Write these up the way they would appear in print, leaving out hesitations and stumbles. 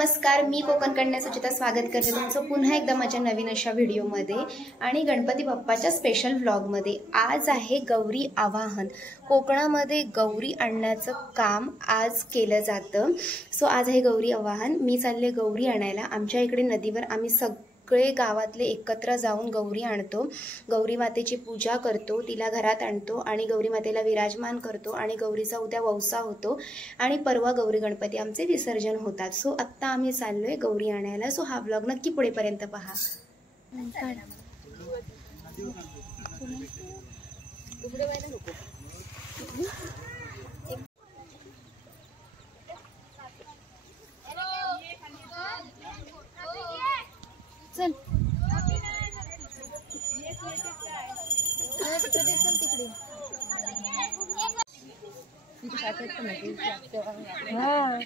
नमस्कार, मी कोकण कन्या सुचिता स्वागत करते तुमचं पुन्हा एकदा माझ्या नवीन अशा व्हिडिओमध्ये आणि गणपती बाप्पाच्या स्पेशल व्लॉगमध्ये। आज आहे गौरी आवाहन। कोकणामध्ये गौरी आणण्याचं काम आज केलं जातं। सो आज आहे गौरी आवाहन। मी चालले गौरी आणायला। आमच्या इकडे नदीवर आम्ही सगळे गावातले एकत्र जाऊन गौरी आणतो, गौरी मातेची पूजा करतो, तिला घरात आणतो आणि गौरी मातेला विराजमान करतो आणि गौरीचा उद्या वौसा होतो आणि परवा गौरी गणपती आमचे विसर्जन होतात। सो आत्ता आम्ही चाललोय गौरी आणायला। सो हा व्लॉग नक्की पुढेपर्यंत पहा। चल तिकडे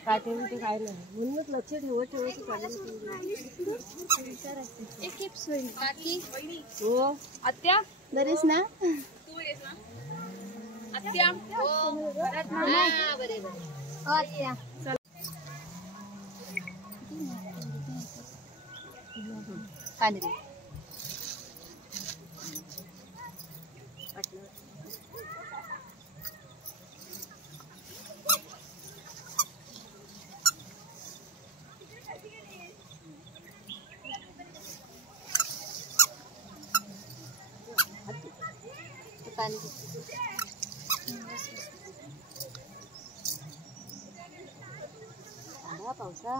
काटे काय नाही म्हणूनच लक्ष ठेवत हो आत्या बरेच ना आत्या कांदे पावसा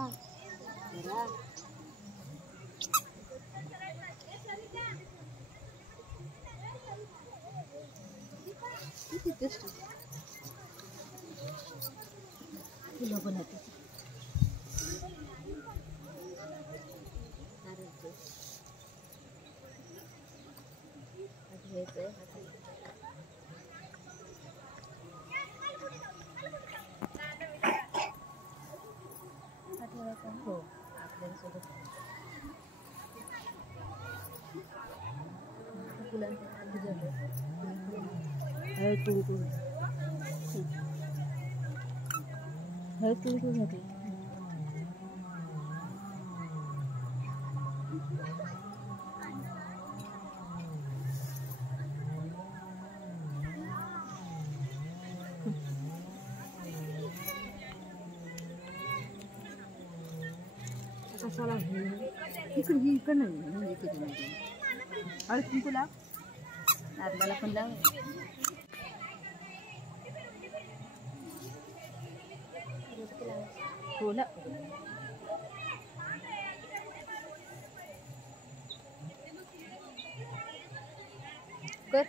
कशाला इकडे नाही तुला नारळाला पण लाव हो ना कर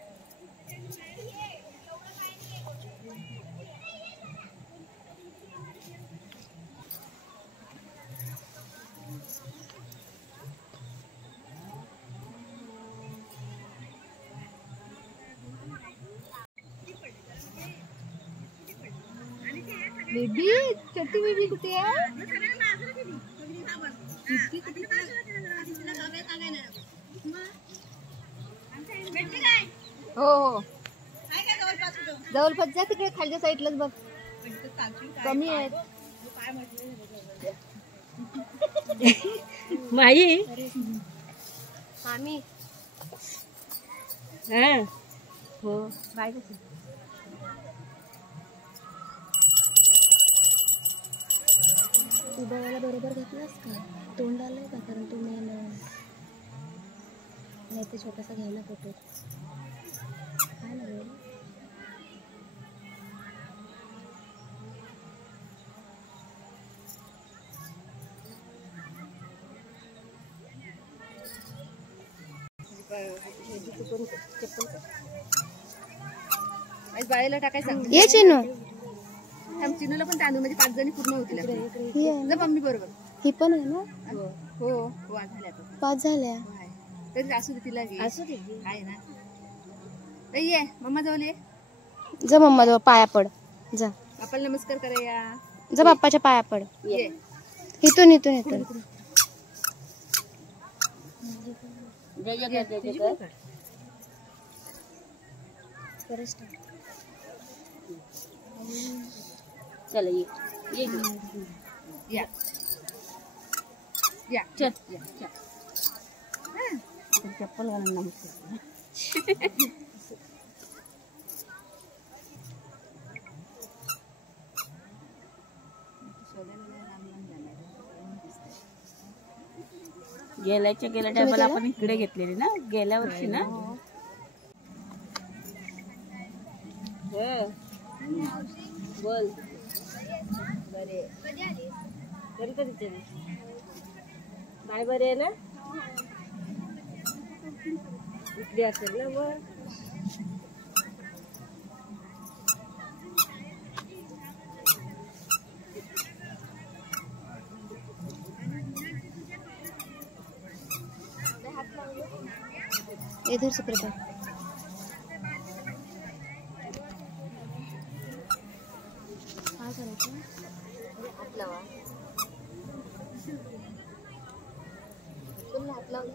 बेबी छोटी बेबी कुठे आहे? हो हो जवळपास जा तिकडे खालच्या साईडलाच बघ कमी आहेत माई आम्ही हो बाय कशी उभ्याला बरोबर घेतलास का? तोंड आलंय का? कारण तू मेन नाही ते छोटासा घ्यायला फोटो काय लागेल बाळेला टाकायचं ये चिनू चिनूला पण तांदूळ म्हणजे 5 जणी पूर्ण होतील मम्मी बरोबर ही पण आहे ना हो हो झाल्या 5 झाल्या तरी असू दे तिला असू दे आहे ना ये मम्मा जवळ ये जा मम्मा जवळ पाया पड जा बाप्पाला नमस्कार करूया जा बाप्पाच्या पाया पड ये इथून इथून इथून चला ये ये या या चल. या, या. चप्पल घालून नमस्कार. गेल्या टायमाला आपण इकडे घेतलेली ना, गेल्या वर्षी ना. बोल बरे कधी बाय बरे आहे ना. इकडे असेल ना वर. इधर से प्रथा काय करायचं हात लावा. तुम्ही हात लावला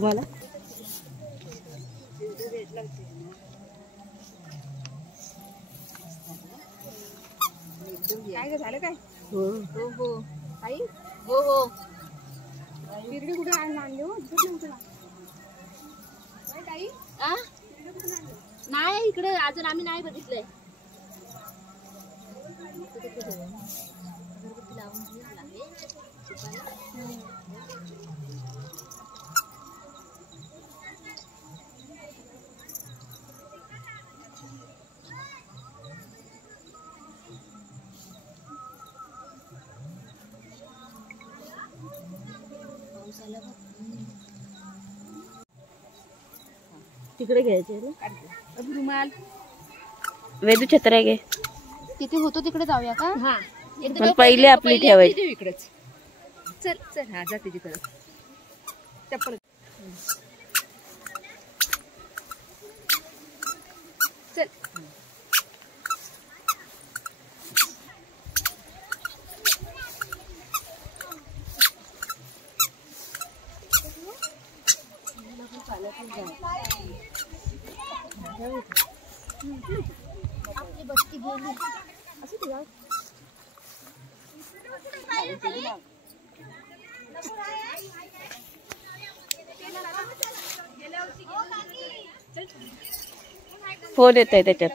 झालं. काय झालं काय. हो हो हो आई. हो हो तिरडी कुठे आणली हो. ताई नाही इकडे अजून आम्ही नाही बघितलंय. तिकडे घ्यायचे रुमाल. वेदू छत्र्या घे. तिथे होतो तिकडे जाऊया का. हा पण पहिले आपली ठेवायची. इकडेच. चल चल. हा जा तिकडे. चप्पल चल. आपली बस्ती गेली असं तुला फोन येत आहे त्याच्यात.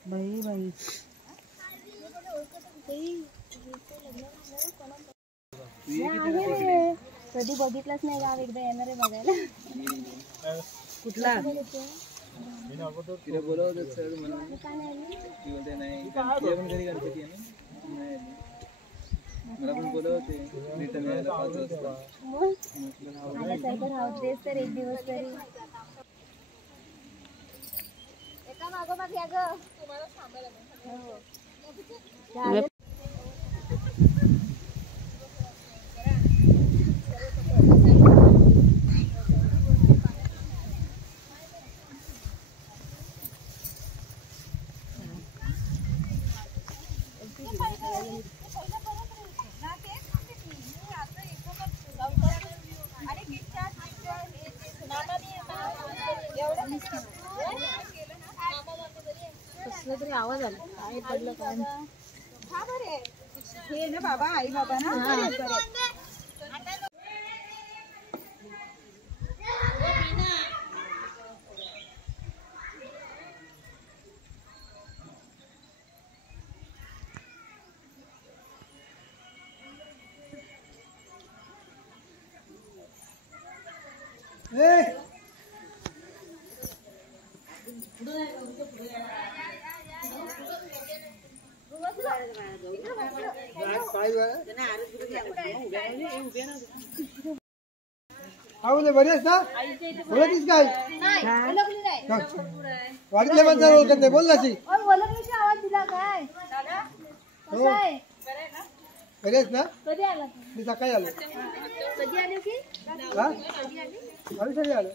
बाई बाई कधी बघितलंच नाही गाव. एकदा येणार आहे बघायला. कुठला तिला बोलवत सर म्हणून ती बोलते नाही तिला पण घरी गणपती आहे ना. नाही मला पण बोलवते रिटर्न यायला 5 वाजता. आल्यासारखं राहू देस तर एक दिवस तरी. एका मागोमाग या ग. तुम्हाला थांबायला कसला तरी आवाज आला. काय पडलं काय हे ना बाबा आई बाबा ना. बरेच ना बोलतीस काय वाडीतल्या माणसाला ओळखत नाही. बोल ना ती. आवाज दिला काय. कधीच ना कधी आला मी सकाळी आलो कधी आले की हा आम्ही आलो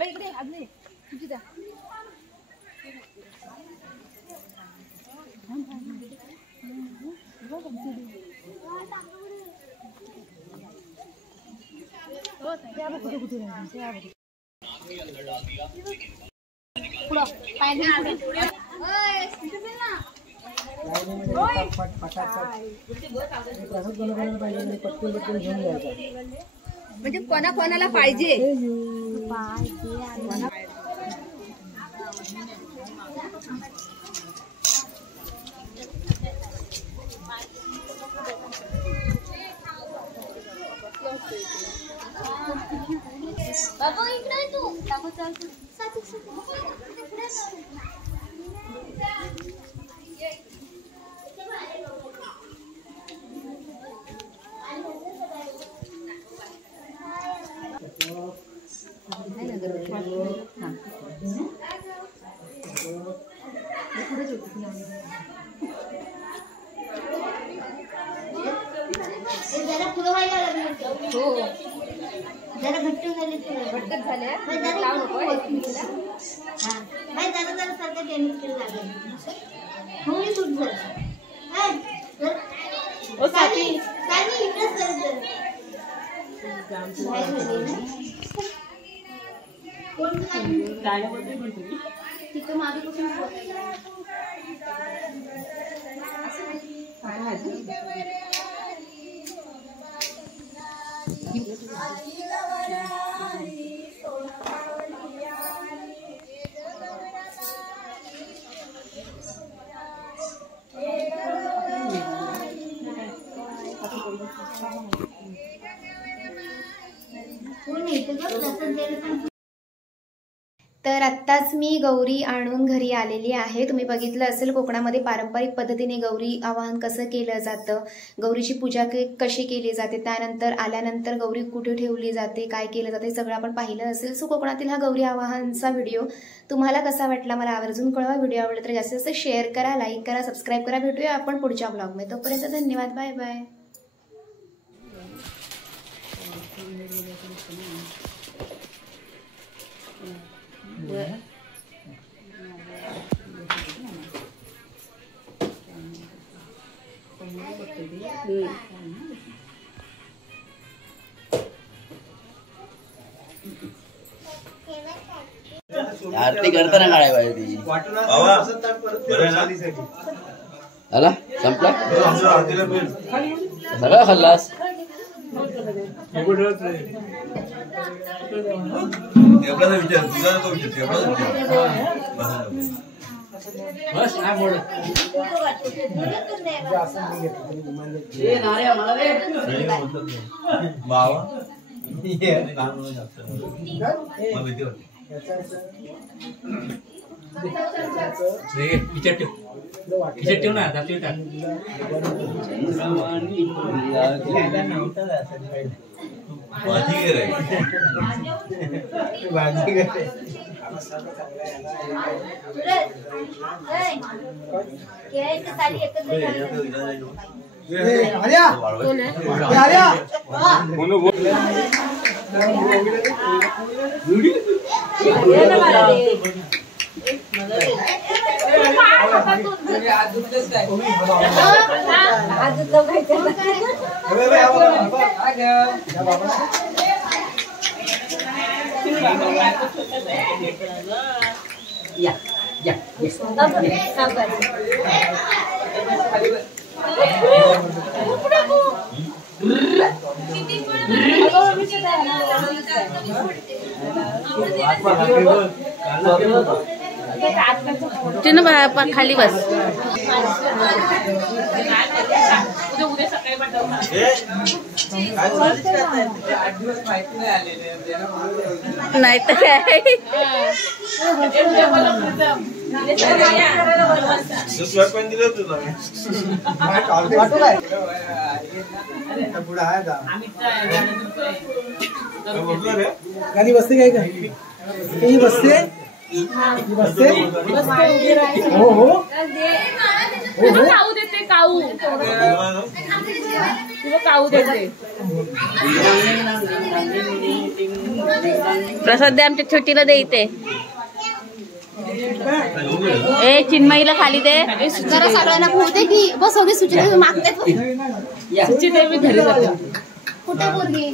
इकडे आदले तुझी जा म्हणजे कोणा कोणाला पाहिजे बाबा इकडे तू टाकू चाल जरा पुढे व्हायला लागलं हो जरा घट्ट झाले घट्टच झाले नाही जरा जरा सारखं केमिकल लागेल थोडी सूट झाली इकडेच तिथं मागे कुठून तर आत्ताच मी गौरी आणून घरी आलेली आहे. तुम्ही बघितलं असेल कोकणामध्ये पारंपरिक पद्धतीने गौरी आवाहन कसं केलं जातं, गौरीची पूजा कशी केली जाते, त्यानंतर आल्यानंतर गौरी कुठे ठेवली जाते, काय केलं जाते, सगळं आपण पाहिलं असेल. सो कोकणातील हा गौरी आवाहनचा व्हिडिओ तुम्हाला कसा वाटला मला आवर्जून कळवा. व्हिडिओ आवडला तर जास्तीत जास्त शेअर करा, लाईक करा, सबस्क्राईब करा. भेटूया आपण पुढच्या ब्लॉगमध्ये. तोपर्यंत धन्यवाद. Bye bye. आरती करताना काढाय पाहिजे ती आला संपला सगळा खाल्लास ठेव ना खाली बस नाही तर काय गाडी बसते काय का ही बसते बसते हो हो हो काऊ तुला काऊ देते. प्रसाद दे आमच्या छोटीला दे इथे. ए चिन्मईला खाली दे. जरा सगळ्यांना बोलते की बस सगळी सूचना मागते. सुचिता मी घरी जाते. कुठे बोलली